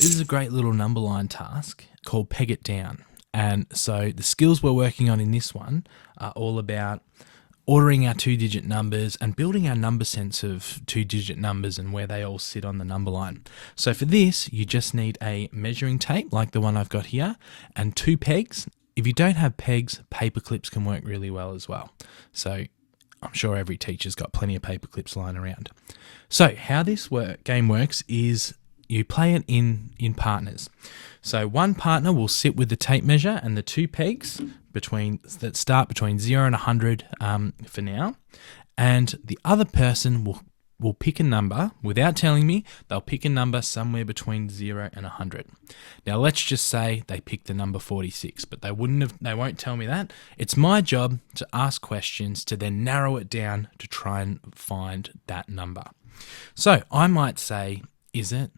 This is a great little number line task called Peg It Down. And so the skills we're working on in this one are all about ordering our two-digit numbers and building our number sense of two-digit numbers and where they all sit on the number line. So for this, you just need a measuring tape like the one I've got here and 2 pegs. If you don't have pegs, paper clips can work really well as well. So I'm sure every teacher's got plenty of paper clips lying around. So how this game works is you play it in partners. So one partner will sit with the tape measure and the 2 pegs that start between 0 and 100 for now, and the other person will pick a number without telling me. They'll pick a number somewhere between 0 and 100. Now let's just say they picked the number 46, but they won't tell me that. It's my job to ask questions to then narrow it down to try and find that number. So I might say, is it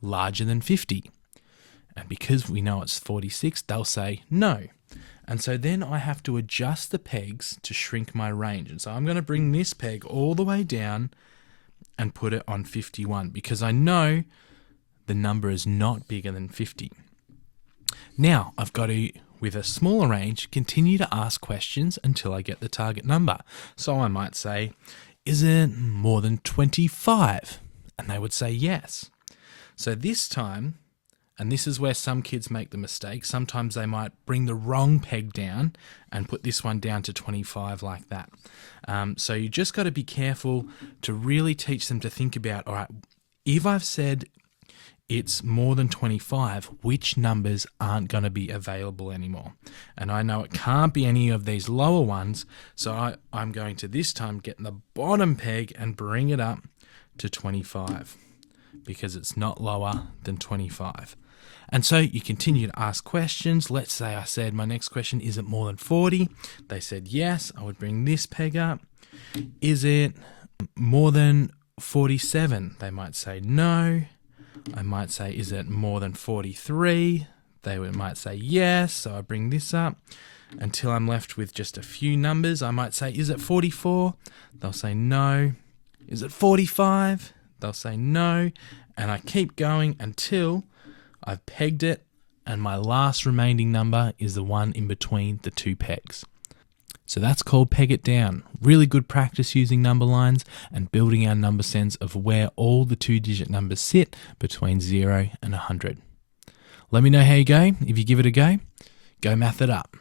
larger than 50? And because we know it's 46, they'll say no. And so then I have to adjust the pegs to shrink my range. And so I'm going to bring this peg all the way down and put it on 51 because I know the number is not bigger than 50. Now I've got to, with a smaller range, continue to ask questions until I get the target number. So I might say, is it more than 25? And they would say yes. So this time, and this is where some kids make the mistake, sometimes they might bring the wrong peg down and put this one down to 25 like that. So you just got to be careful to really teach them to think about, all right, if I've said it's more than 25, which numbers aren't going to be available anymore? And I know it can't be any of these lower ones, so I'm going to this time get the bottom peg and bring it up to 25 because it's not lower than 25. And so you continue to ask questions. Let's say I said my next question, is it more than 40? They said yes. I would bring this peg up. Is it more than 47? They might say no. I might say, is it more than 43? They might say yes. So I bring this up until I'm left with just a few numbers. I might say, is it 44? They'll say no. Is it 45? They'll say no. And I keep going until I've pegged it, and my last remaining number is the one in between the 2 pegs. So that's called Peg It Down. Really good practice using number lines and building our number sense of where all the 2-digit numbers sit between 0 and 100. Let me know how you go. If you give it a go, go math it up.